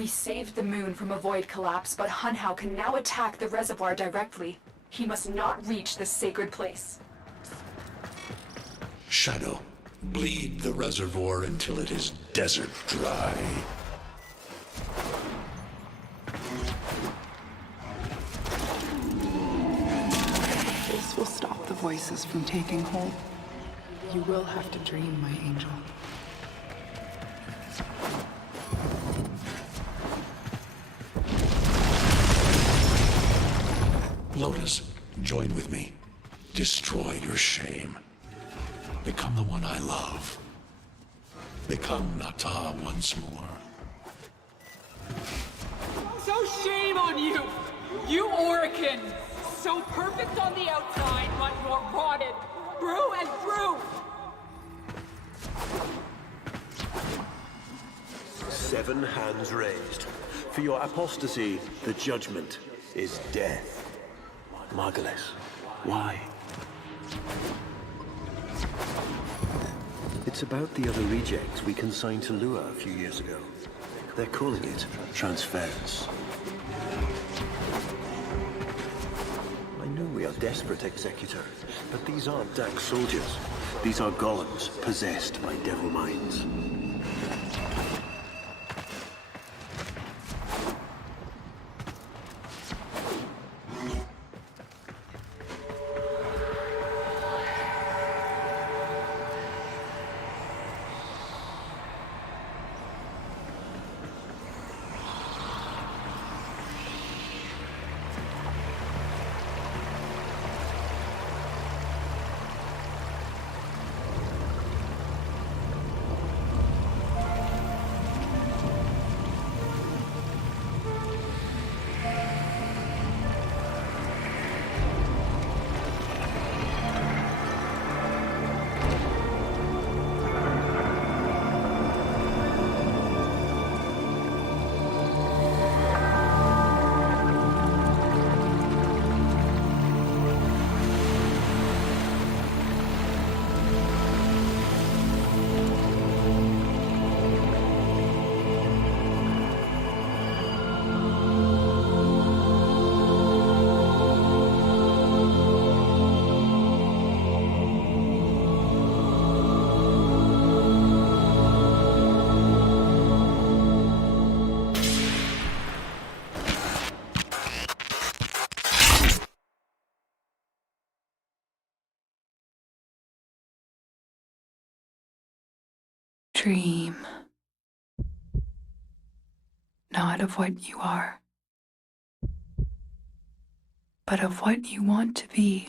We saved the moon from a void collapse, but Hunhao can now attack the reservoir directly. He must not reach this sacred place. Shadow, bleed the reservoir until it is desert dry. This will stop the voices from taking hold. You will have to dream, my angel. Lotus, join with me. Destroy your shame. Become the one I love. Become Nata once more. So shame on you! You Orican! So perfect on the outside, but you're rotted through and through! 7 hands raised. For your apostasy, the judgment is death. Margulis, why? It's about the other rejects we consigned to Lua a few years ago. They're calling it transference. I know we are desperate, Executor, but these aren't Dax soldiers. These are golems possessed by devil minds. Dream. Not of what you are, but of what you want to be.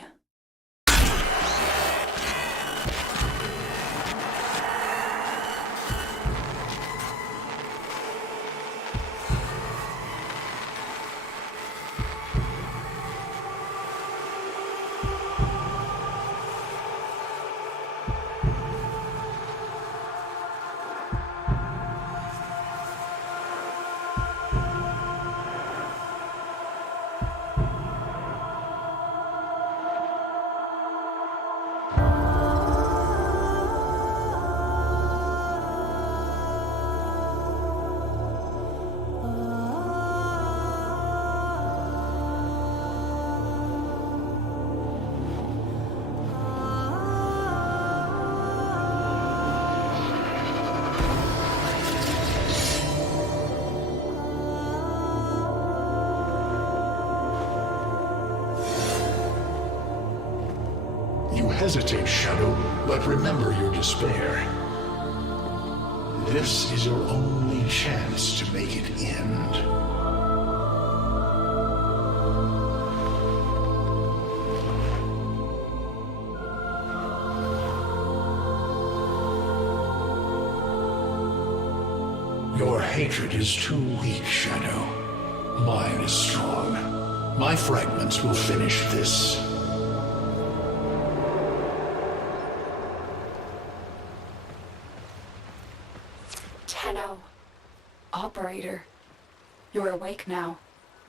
You hesitate, Shadow, but remember your despair. This is your only chance to make it end. Your hatred is too weak, Shadow. Mine is strong. My fragments will finish this. Operator, you're awake now,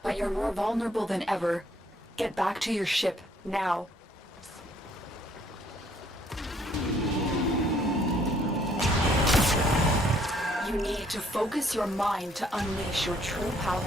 but you're more vulnerable than ever. Get back to your ship, now. You You need to focus your mind to unleash your true power.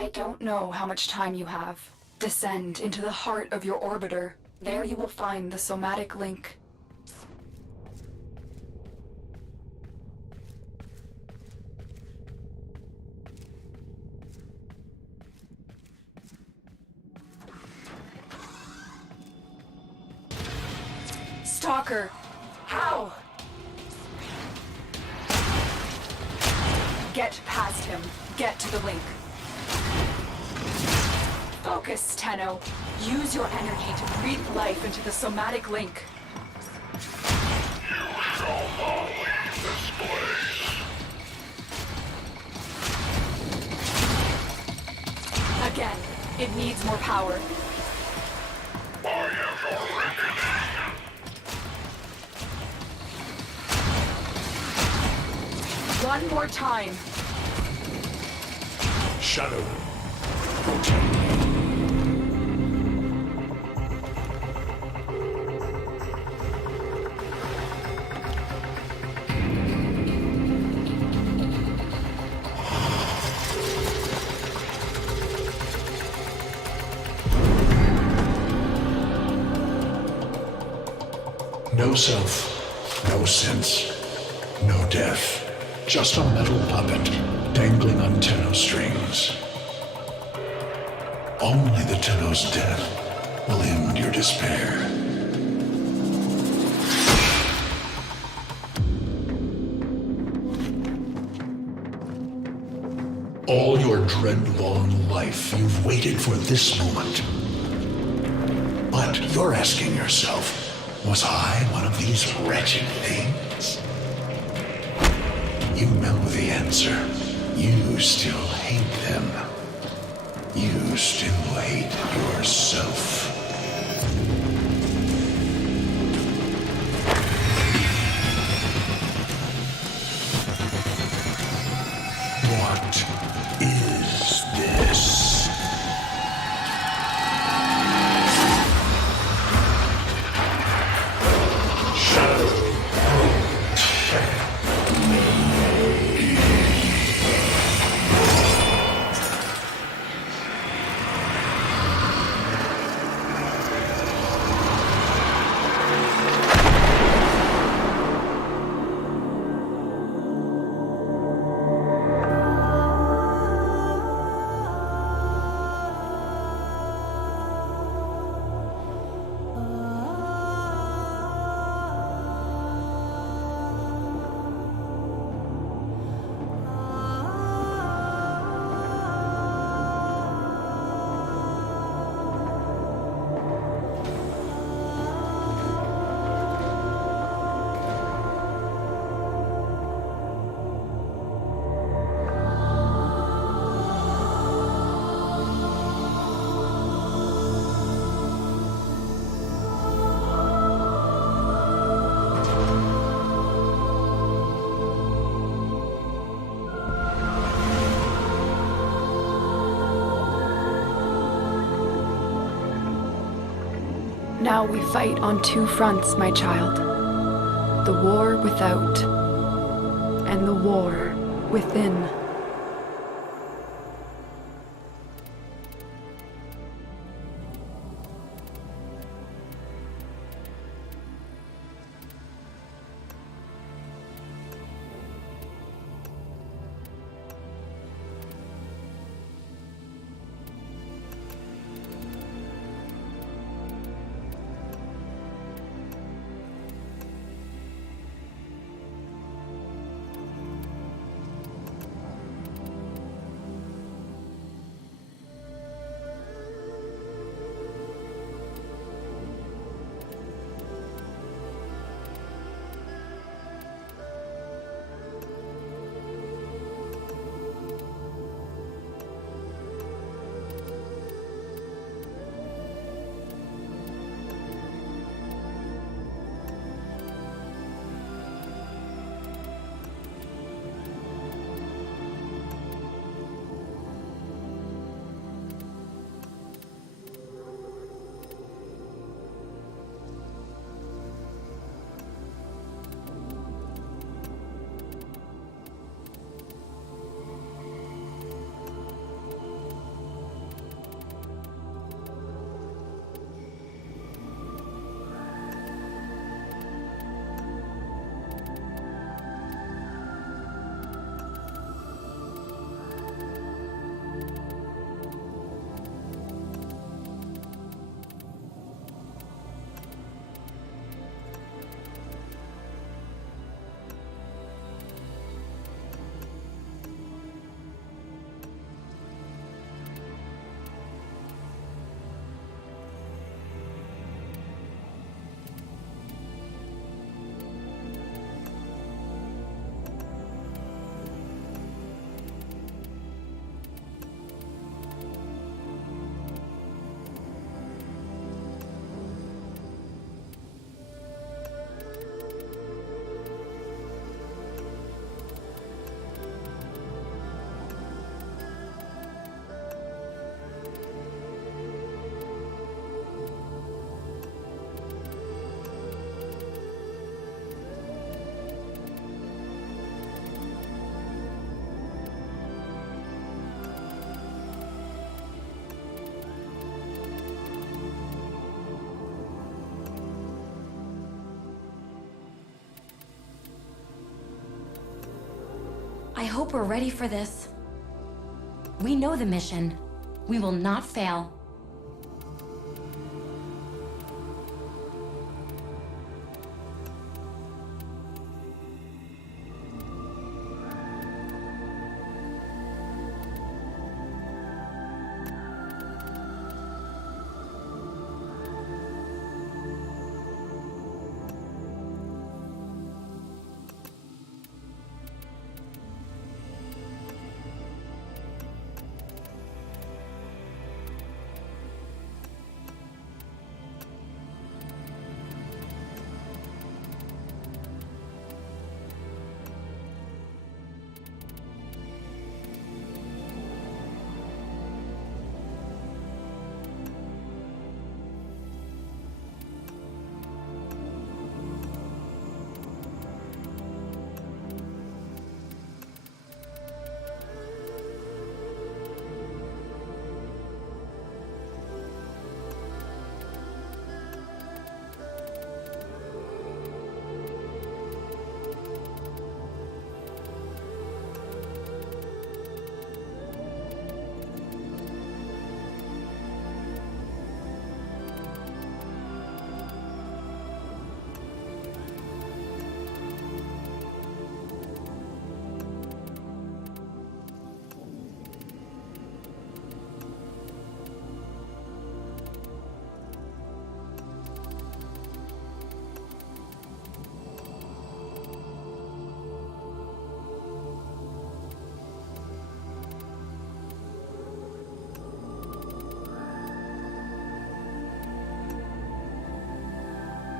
I don't know how much time you have. Descend into the heart of your orbiter. There you will find the somatic link. Stalker! How? Get past him. Get to the link. Focus, Tenno. Use your energy to breathe life into the somatic link. You shall not leave this place. Again, it needs more power. I am your reckoning. One more time. Shadow, protect me. No self, no sense, no death. Just a metal puppet dangling on Tenno strings. Only the Tenno's death will end your despair. All your dread-long life, you've waited for this moment. But you're asking yourself, was I one of these wretched things? You know the answer. You still hate them. You still hate yourself. What is this? Now we fight on two fronts, my child. The war without, and the war within. I hope we're ready for this. We know the mission. We will not fail.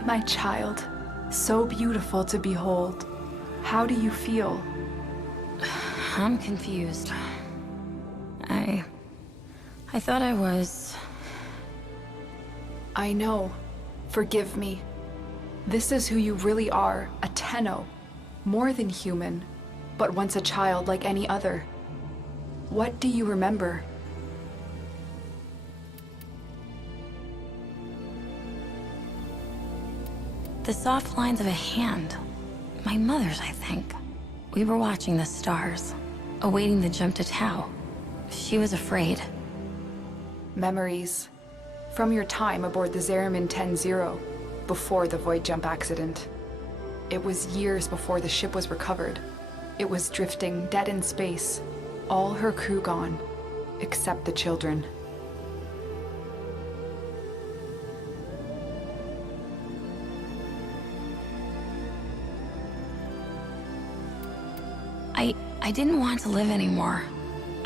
My child, so beautiful to behold. How do you feel? I'm confused. I thought I was... I know. Forgive me. This is who you really are, a Tenno. More than human, but once a child like any other. What do you remember? The soft lines of a hand. My mother's, I think. We were watching the stars, awaiting the jump to Tau. She was afraid. Memories. From your time aboard the Zariman 10-0, before the void jump accident. It was years before the ship was recovered. It was drifting dead in space. All her crew gone, except the children. I didn't want to live anymore.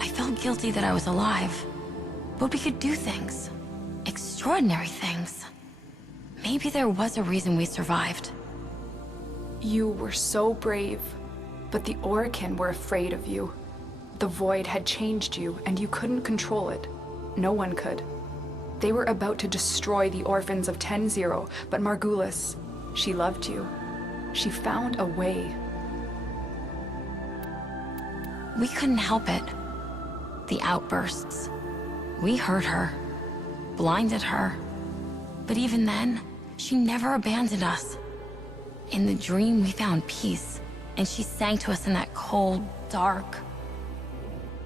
I felt guilty that I was alive. But we could do things. Extraordinary things. Maybe there was a reason we survived. You were so brave, but the Orokin were afraid of you. The void had changed you, and you couldn't control it. No one could. They were about to destroy the orphans of 10-0, but Margulis, she loved you. She found a way. We couldn't help it. The outbursts. We hurt her. Blinded her. But even then, she never abandoned us. In the dream, we found peace, and she sang to us in that cold, dark...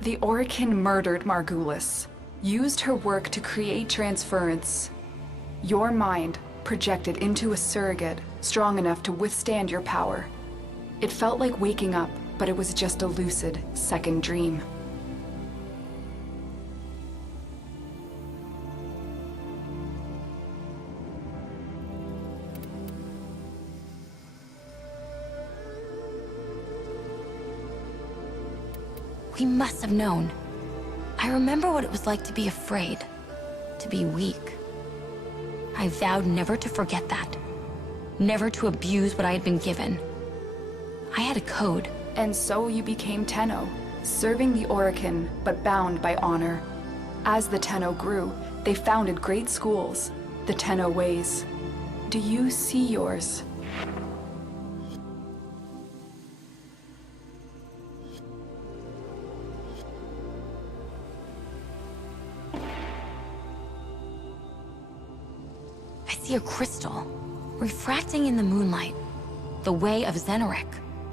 The Orokin murdered Margulis, used her work to create transference. Your mind projected into a surrogate strong enough to withstand your power. It felt like waking up, but it was just a lucid second dream. We must have known. I remember what it was like to be afraid, to be weak. I vowed never to forget that. Never to abuse what I had been given. I had a code. And so you became Tenno, serving the Orokin, but bound by honor. As the Tenno grew, they founded great schools, the Tenno ways. Do you see yours? I see a crystal, refracting in the moonlight. The way of Xenoric.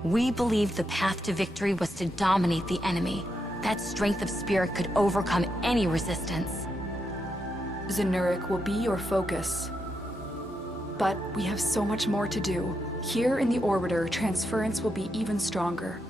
We believed the path to victory was to dominate the enemy. That strength of spirit could overcome any resistance. Xenoric will be your focus. But we have so much more to do. Here in the Orbiter, transference will be even stronger.